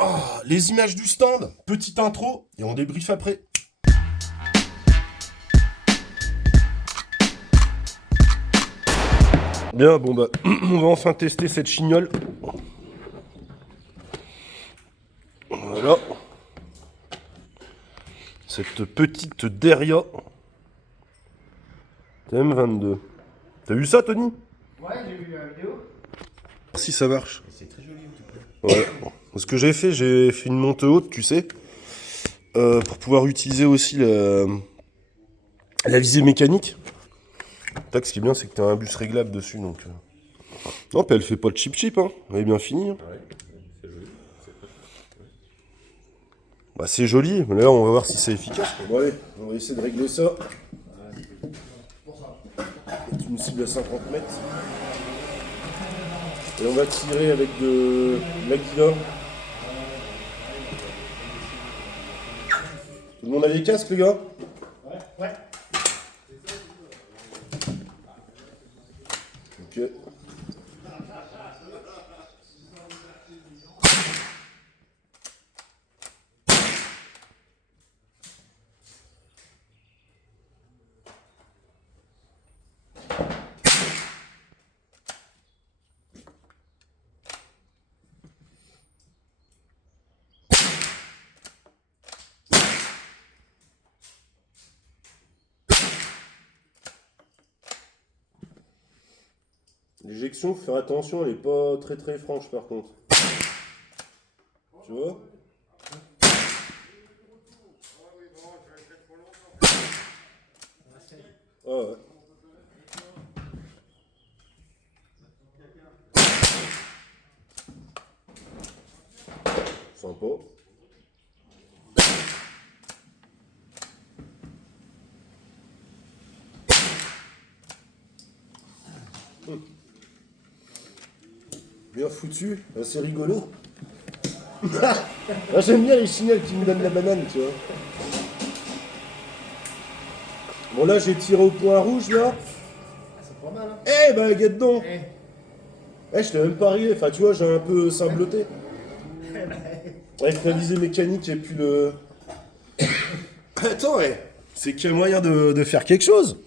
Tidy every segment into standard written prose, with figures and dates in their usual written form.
Ah, les images du stand, petite intro, et on débriefe après. Bien, bon bah, on va enfin tester cette chignole. Voilà. Cette petite Deria TM22. T'as vu ça, Tony? Ouais, j'ai vu la vidéo. Si ça marche. C'est très joli en tout cas. Ouais. Ce que j'ai fait une montée haute, tu sais, pour pouvoir utiliser aussi la visée mécanique. Tac, ce qui est bien, c'est que t'as un bus réglable dessus, donc. Non, puis elle fait pas de chip, hein. Elle est bien finie. Hein. Ouais, c'est joli. Bah, c'est joli, mais là, on va voir si c'est efficace. Bon, allez, on va essayer de régler ça. C'est une cible à 50 mètres. Et on va tirer avec de l'Aguila. Tout le monde a les casques, les gars? Ouais. Ok. L'éjection, faut faire attention, elle est pas très très franche par contre. Tu vois? Ah ouais. Sympa. Bien foutu, assez rigolo. Ah, j'aime bien les signaux qui me donnent la banane, tu vois. Bon là j'ai tiré au point rouge là. Ah, c'est pas mal, hein. Eh bah guette donc. Eh. Eh je t'ai même pas arrivé, enfin tu vois j'ai un peu sabloté. Avec la visée mécanique et puis le... Attends ouais. C'est qu'il y a moyen de faire quelque chose.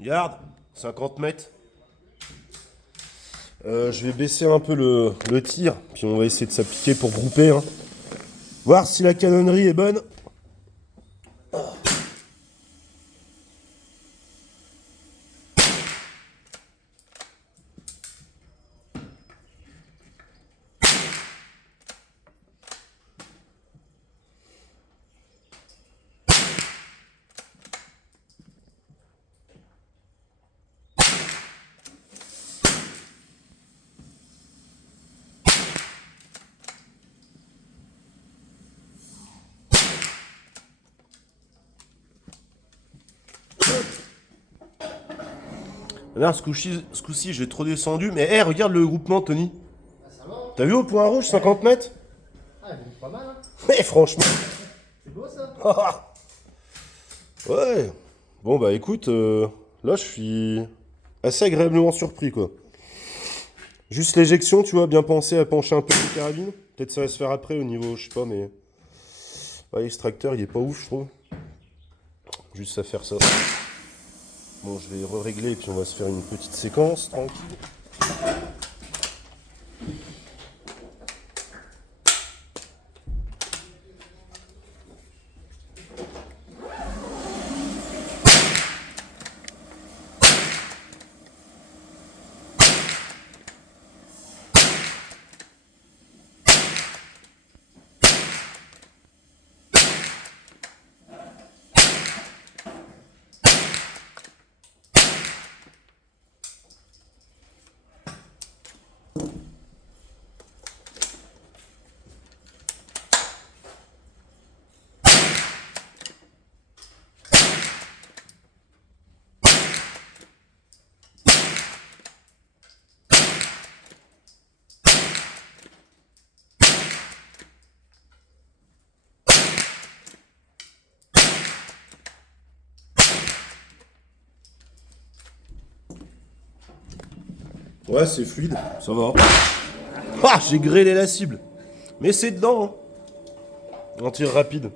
Regarde, 50 mètres. Je vais baisser un peu le tir, puis on va essayer de s'appliquer pour grouper. Hein. Voir si la canonnerie est bonne. Là, ce coup-ci, j'ai trop descendu. Mais hey, regarde le groupement, Tony. Ah, ça va, hein. T'as vu au point rouge, 50 mètres? Ah, elle est pas mal, hein. Eh, franchement. C'est beau ça. Ouais. Bon, bah écoute, là, je suis assez agréablement surpris, quoi. Juste l'éjection, tu vois, bien penser à pencher un peu les carabines. Peut-être ça va se faire après au niveau, je sais pas, mais... Ouais, l'extracteur, il est pas ouf, je trouve. Juste à faire ça. Bon, je vais régler et puis on va se faire une petite séquence, tranquille. Ouais, c'est fluide, ça va. Ah, j'ai grêlé la cible. Mais c'est dedans, hein. Un tir rapide.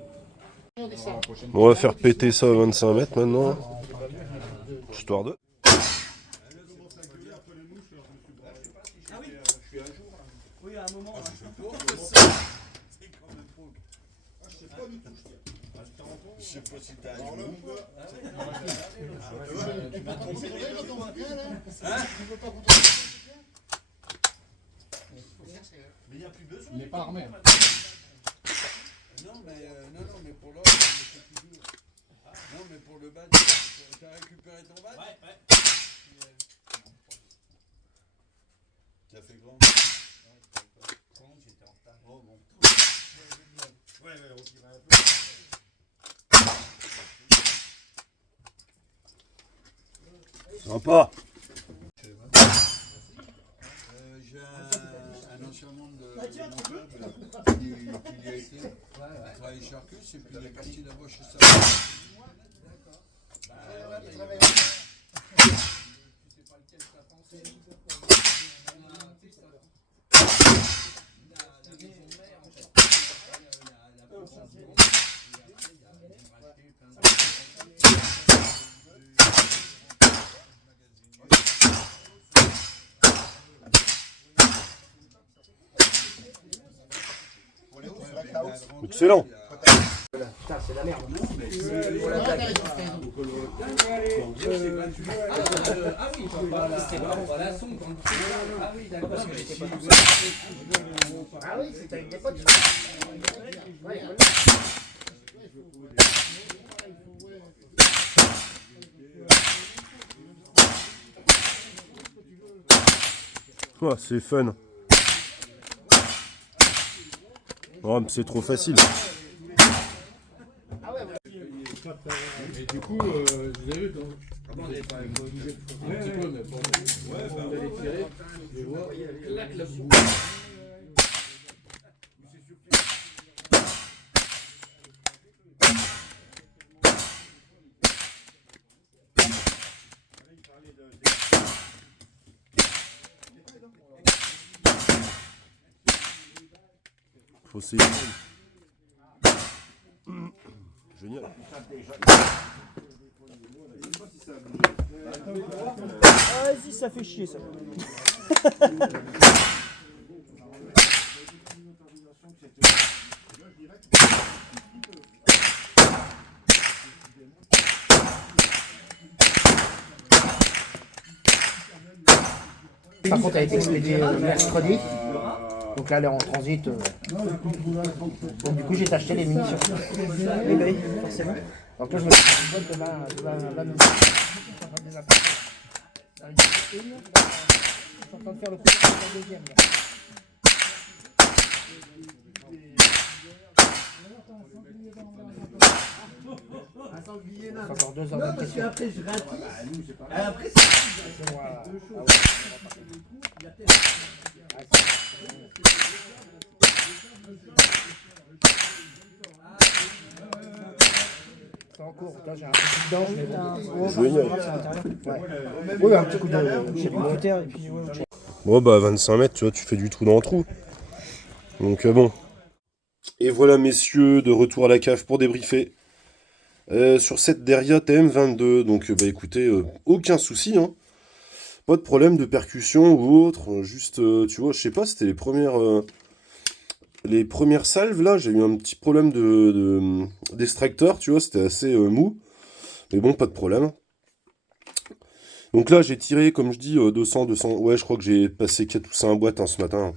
On va faire péter ça à 25 mètres maintenant. Histoire de... Oui, à un moment. Je sais pas si t'as un genou. Mais il n'y a plus besoin. Il n'est pas armé. Non, mais pour l'autre, c'est plus dur. Non, mais pour le badge, t'as récupéré ton badge? Ouais. Tu as fait grand? J'étais en retard. Oh bon. Ouais, on tirait un peu. Sympa. J'ai un ancien membre de mon club qui y a été. Il travaille chez Arcus et puis il est parti là-bas chez sa Excellent. Putain, c'est la merde. Ah oui, c'est pas la sonde quand ah oui, d'accord. Ah oui, c'est avec des potes. Ouais, Oh, c'est fun. Oh, mais c'est trop facile. Et du coup, vous avez vu, comment on est pas bouger un petit peu, mais bon, vous allez tirer, je vois, clac la boue. Faut essayer. Génial. Vas-y, ça fait chier ça. par contre, elle a été expédiée mercredi. Donc là, elle est en transit. Donc du coup, j'ai acheté les munitions. Eh ben oui, forcément. Donc là, je me suis une boîte de 20 munitions. Je suis en train de faire le coup de la deuxième. Là. Encore 2 ans de question. Après, je rate. Après, C'est en cours. Là, j'ai un petit dedans, mais bon. Génial. Ouais. Oui, un petit coup de chez moi. Et puis, ouais. Bon, bah, 25 mètres, tu vois, tu fais du trou dans le trou. Donc, bon. Et voilà, messieurs, de retour à la cave pour débriefer. Sur cette Deria TM22. Donc, bah, écoutez, aucun souci, hein. Pas de problème de percussion ou autre. Juste, tu vois, je sais pas, c'était les premières salves, là, j'ai eu un petit problème d'extracteur, tu vois, c'était assez mou. Mais bon, pas de problème. Donc là, j'ai tiré, comme je dis, 200. Ouais, je crois que j'ai passé 4 ou 5 boîtes hein, ce matin.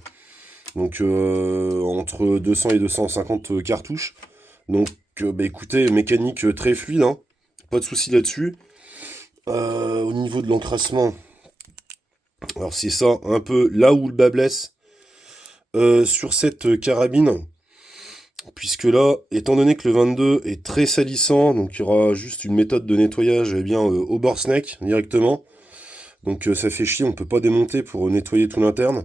Donc, entre 200 et 250 cartouches. Donc, bah, écoutez, mécanique très fluide, hein. Pas de souci là-dessus. Au niveau de l'encrassement, alors c'est ça, un peu là où le bas blesse. Sur cette carabine, puisque là, étant donné que le 22 est très salissant, donc il y aura juste une méthode de nettoyage au borsneck directement. Donc ça fait chier, on peut pas démonter pour nettoyer tout l'interne.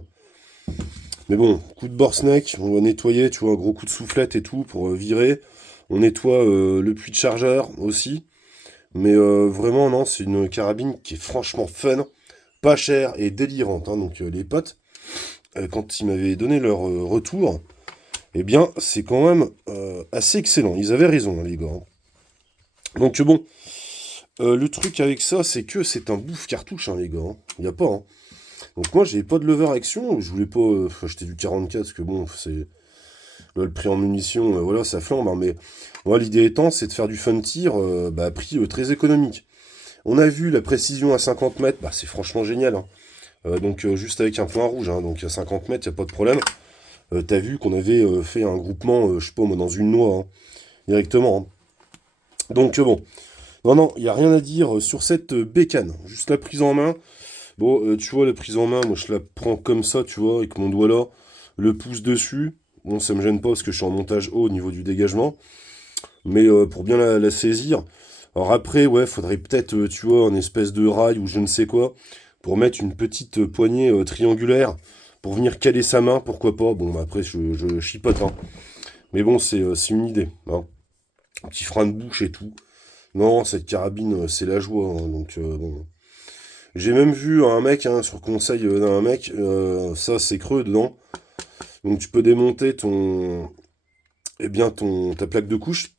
Mais bon, coup de borsneck, on va nettoyer, tu vois, un gros coup de soufflette et tout pour virer. On nettoie le puits de chargeur aussi. Mais vraiment, non, c'est une carabine qui est franchement fun, pas chère et délirante. Hein, donc les potes, quand ils m'avaient donné leur retour, eh bien, c'est quand même assez excellent. Ils avaient raison, hein, les gars. Hein. Donc bon, le truc avec ça, c'est que c'est un bouffe cartouche, hein, les gars. Hein. Il n'y a pas, hein. Donc moi, j'ai pas de lever action. Je voulais pas acheter du 44, parce que bon, c'est... Là, le prix en munitions, voilà, ça flambe. Hein, mais moi, l'idée étant, c'est de faire du fun tir à prix très économique. On a vu la précision à 50 mètres, bah, c'est franchement génial. Hein. Donc juste avec un point rouge, hein, donc à 50 mètres, il n'y a pas de problème. T'as vu qu'on avait fait un groupement, je sais pas moi, dans une noix, hein, directement. Hein. Donc bon, non, il n'y a rien à dire sur cette bécane. Juste la prise en main. Bon, tu vois, la prise en main, moi je la prends comme ça, tu vois, avec mon doigt là, le pouce dessus. Bon, ça me gêne pas parce que je suis en montage haut au niveau du dégagement. Mais pour bien la saisir. Alors après, ouais, faudrait peut-être, tu vois, un espèce de rail ou je ne sais quoi, pour mettre une petite poignée triangulaire, pour venir caler sa main, pourquoi pas. Bon, bah, après, je chipote, hein. Mais bon, c'est une idée. Hein. Un petit frein de bouche et tout. Non, cette carabine, c'est la joie. Hein, donc, bon. J'ai même vu un mec, hein, sur conseil d'un mec, ça, c'est creux dedans. Donc, tu peux démonter ta plaque de couche.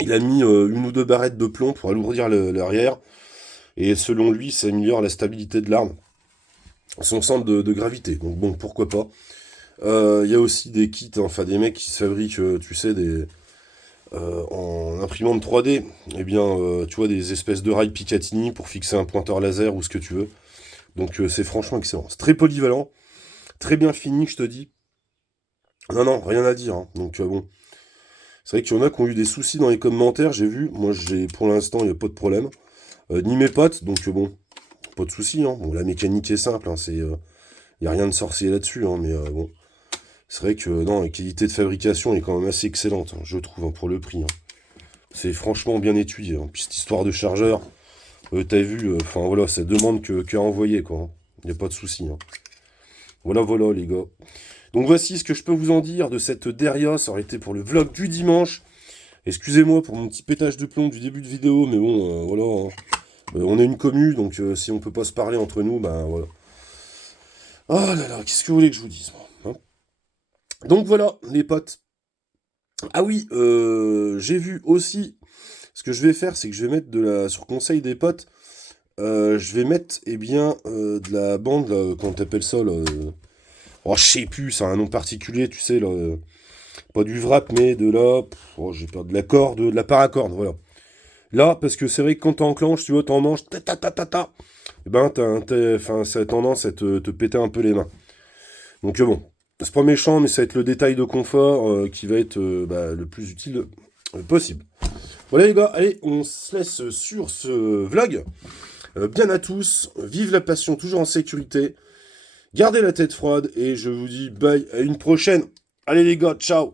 Il a mis une ou deux barrettes de plomb pour alourdir l'arrière. Et selon lui, ça améliore la stabilité de l'arme. Son centre de gravité. Donc bon, pourquoi pas. Il y a aussi des kits, hein, enfin des mecs qui se fabriquent, tu sais, en imprimante 3D. Eh bien, tu vois, des espèces de rails Picatinny pour fixer un pointeur laser ou ce que tu veux. Donc c'est franchement excellent. C'est très polyvalent. Très bien fini, je te dis. Non, rien à dire. Hein. Donc bon. C'est vrai qu'il y en a qui ont eu des soucis dans les commentaires, j'ai vu. Moi, pour l'instant, il n'y a pas de problème. Ni mes potes, donc bon, pas de soucis. Hein. Bon, la mécanique est simple, hein, il n'y a rien de sorcier là-dessus, hein, mais bon. C'est vrai que non, la qualité de fabrication est quand même assez excellente, hein, je trouve, hein, pour le prix. Hein. C'est franchement bien étudié. Hein. Puis cette histoire de chargeur, t'as vu, enfin voilà, ça demande qu'à envoyer, quoi. Il n'y a pas de soucis. Hein. Voilà, les gars. Donc voici ce que je peux vous en dire de cette Deria. Ça aurait été pour le vlog du dimanche. Excusez-moi pour mon petit pétage de plomb du début de vidéo, mais bon, voilà. Hein. On est une commu, donc si on peut pas se parler entre nous, ben voilà. Oh là là, qu'est-ce que vous voulez que je vous dise, moi, hein. Donc voilà, les potes. Ah oui, j'ai vu aussi, ce que je vais faire, c'est que je vais mettre sur conseil des potes, je vais mettre, de la bande, là, comment t'appelles ça, là, oh, je sais plus, ça a un nom particulier, tu sais, là, pas du wrap, mais de la, j'ai peur, de la corde, de la paracorde, voilà. Là, parce que c'est vrai que quand t'enclenches, tu vois, t'en manges, et ben, ça a tendance à te péter un peu les mains. Donc bon, c'est pas méchant, mais ça va être le détail de confort qui va être le plus utile possible. Voilà les gars, allez, on se laisse sur ce vlog. Bien à tous, vive la passion, toujours en sécurité. Gardez la tête froide, et je vous dis bye, à une prochaine. Allez les gars, ciao.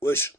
Wesh.